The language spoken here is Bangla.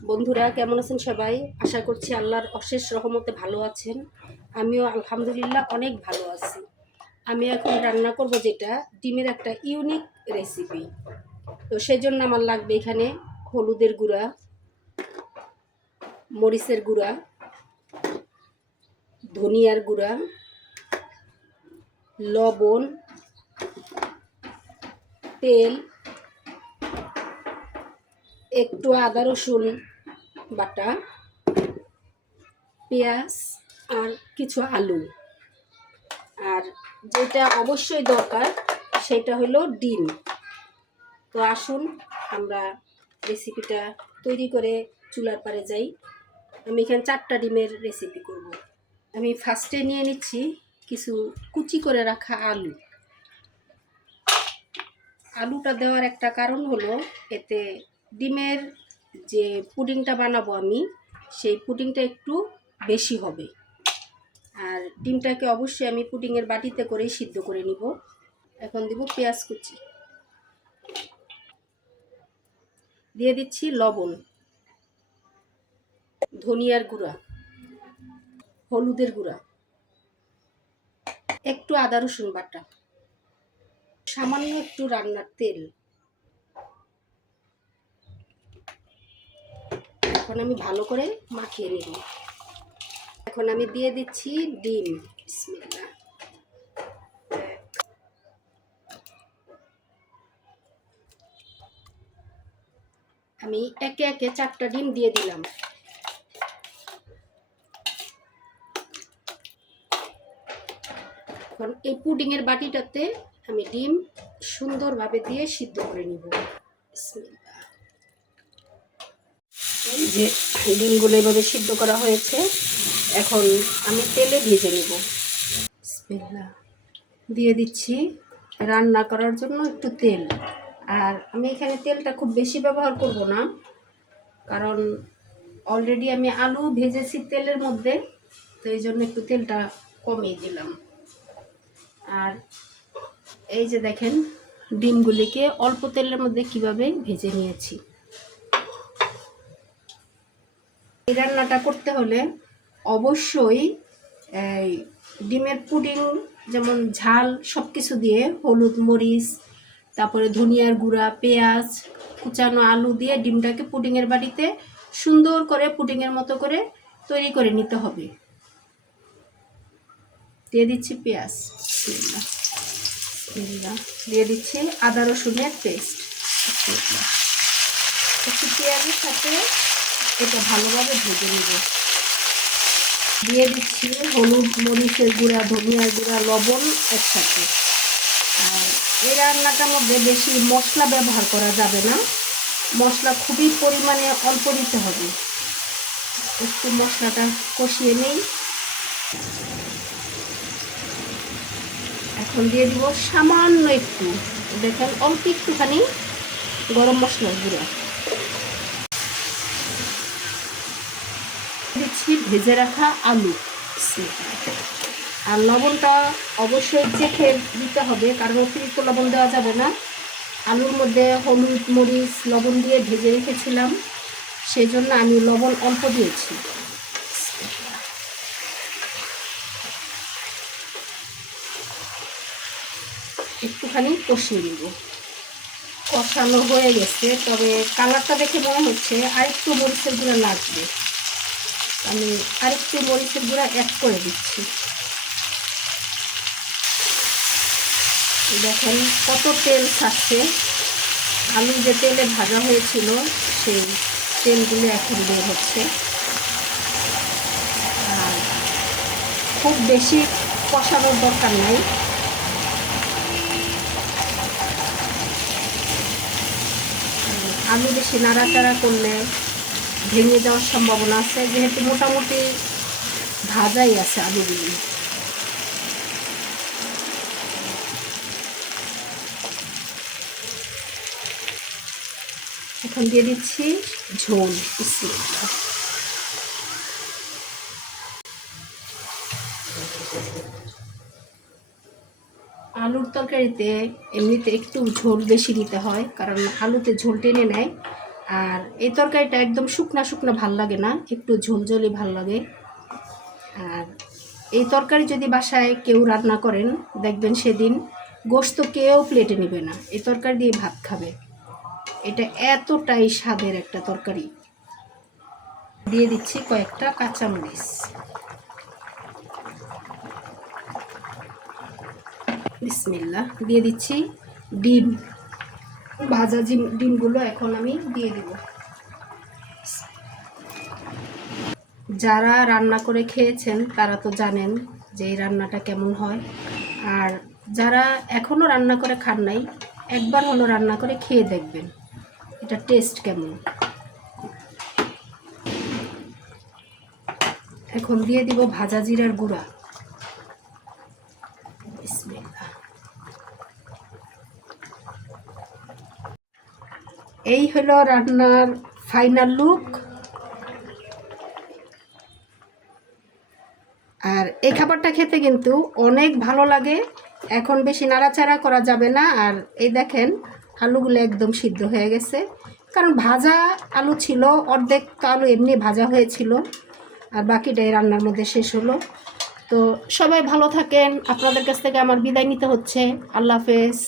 বন্ধুরা কেমন আছেন সবাই? আশা করছি আল্লাহর অশেষ রহমতে ভালো আছেন। আমিও আলহামদুলিল্লাহ অনেক ভালো আছি। আমি এখন রান্না করব যেটা ডিমের একটা ইউনিক রেসিপি। তো সেজন্য আমার লাগবে এখানে হলুদের গুঁড়া, মরিচের গুঁড়া, ধনিয়ার গুঁড়া, লবণ, তেল, একটু আদা রসুন বাটা, পেঁয়াজ আর কিছু আলু। আর যেটা অবশ্যই দরকার সেটা হলো ডিম। তো আসুন আমরা রেসিপিটা তৈরি করে চুলার পারে যাই। আমি এখানে 4টা ডিমের রেসিপি করব। আমি ফার্স্টে নিয়ে নিচ্ছি কিছু কুচি করে রাখা আলু। আলুটা দেওয়ার একটা কারণ হলো এতে ডিমের যে পুডিংটা বানাবো আমি, সেই পুডিংটা একটু বেশি হবে। আর ডিমটাকে অবশ্যই আমি পুডিংয়ের বাটিতে করেই সিদ্ধ করে নিব। এখন দিব পেঁয়াজ কুচি, দিয়ে দিচ্ছি লবণ, ধনিয়ার গুঁড়া, হলুদের গুঁড়া, একটু আদা রসুন বাটা, সামান্য একটু রান্নার তেল। এখন আমি ভালো করে মাখিয়ে নিব। এখন আমি দিয়ে দিচ্ছি ডিম। বিসমিল্লাহ। আমি একে একে 4টা ডিম দিয়ে দিলাম। এখন এই পুডিংয়ের বাটিটাতে আমি ডিম সুন্দরভাবে দিয়ে সিদ্ধ করে নিব। বিসমিল্লাহ। এই যে ডিমগুলো এভাবে সিদ্ধ করা হয়েছে, এখন আমি তেলে ভেজে নিব। বিসমিল্লাহ। দিয়ে দিচ্ছি রান্না করার জন্য একটু তেল। আর আমি এখানে তেলটা খুব বেশি ব্যবহার করব না, কারণ অলরেডি আমি আলু ভেজেছি তেলের মধ্যে, তো এই জন্য একটু তেলটা কমিয়ে দিলাম। আর এই যে দেখেন ডিমগুলিকে অল্প তেলের মধ্যে কিভাবে ভেজে নিয়েছি। এই রান্নাটা করতে হলে অবশ্যই এই ডিমের পুডিং যেমন ঝাল সব কিছু দিয়ে হলুদ মরিচ, তারপরে ধনিয়ার গুঁড়া, পেঁয়াজ, কুচানো আলু দিয়ে ডিমটাকে পুডিংয়ের বাটিতে সুন্দর করে পুডিংয়ের মতো করে তৈরি করে নিতে হবে। দিয়ে দিচ্ছি পেঁয়াজ, দিয়ে দিচ্ছি আদা রসুনের পেস্ট। একটু পেঁয়াজের সাথে এটা ভালোভাবে ভেজে নেব। দিয়ে দিচ্ছি হলুদ মরিচের গুঁড়া, ধনিয়ার গুঁড়া, লবণ একসাথে। আর এই রান্নাটার মধ্যে বেশি মশলা ব্যবহার করা যাবে না, মশলা খুবই পরিমাণে অল্প দিতে হবে। একটু মশলাটা কষিয়ে নেই। এখন দিয়ে দিব সামান্য একটু, দেখেন অল্প একটুখানি গরম মশলার গুঁড়া দিচ্ছি, ভেজে রাখা আলু। আর লবণটা অবশ্যই চেখে দিতে হবে, কারণ অতিরিক্ত লবণ দেওয়া যাবে না। আলুর মধ্যে হলুদ মরিচ লবণ দিয়ে ভেজে রেখেছিলাম, সেই জন্য আমি লবণ অল্প দিয়েছি। একটুখানি কষিয়ে দিব। কষানো হয়ে গেছে, তবে কালারটা দেখে মনে হচ্ছে আরেকটু মরিচের গুঁড়া লাগবে। আমি আরেকটু মরিচের গুঁড়া অ্যাড করে দিচ্ছি। দেখেন কত তেল ছাড়ছে। আলু যে তেলে ভাজা হয়েছিল সেই তেলগুলো এখন বের হচ্ছে। আর খুব বেশি কষানোর দরকার নাই। আলু বেশি নাড়াচাড়া করলে ভেঙে যাওয়ার সম্ভাবনা আছে, যেহেতু মোটামুটি ভাজাই আছে আলুগুলি। এখন দিয়ে দিচ্ছি ঝোল। আলুর তরকারিতে এমনিতে একটু ঝোল বেশি দিতে হয়, কারণ আলুতে ঝোল টেনে নেয়। আর এই তরকারিটা একদম শুকনা শুকনা ভাল লাগে না, একটু ঝোলঝোলি ভাল লাগে। আর এই তরকারি যদি বাসায় কেউ রান্না করেন, দেখবেন সেদিন গোশত কেউ প্লেটে নেবে না, এই তরকারি দিয়ে ভাত খাবে। এটা এতটাই স্বাদের একটা তরকারি। দিয়ে দিচ্ছি কয়েকটা কাঁচামরিচ। বিসমিল্লাহ। দিয়ে দিচ্ছি ডিম, ভাজা ডিমগুলো এখন আমি দিয়ে দিব। যারা রান্না করে খেয়েছেন তারা তো জানেন যে এই রান্নাটা কেমন হয়। আর যারা এখনও রান্না করে খান নাই, একবার হলো রান্না করে খেয়ে দেখবেন এটা টেস্ট কেমন। এখন দিয়ে দিব ভাজা জিরার গুঁড়া। বিসমিল্লাহ। এই হলো রান্নার ফাইনাল লুক। আর এই খাবারটা খেতে কিন্তু অনেক ভালো লাগে। এখন বেশি নাড়াচাড়া করা যাবে না। আর এই দেখেন আলুগুলো একদম সিদ্ধ হয়ে গেছে, কারণ ভাজা আলু ছিল, অর্ধেক আলু এমনি ভাজা হয়েছিল, আর বাকিটাই রান্নার মধ্যে শেষ হলো। তো সবাই ভালো থাকেন, আপনাদের কাছ থেকে আমার বিদায় নিতে হচ্ছে। আল্লাহ হাফেজ।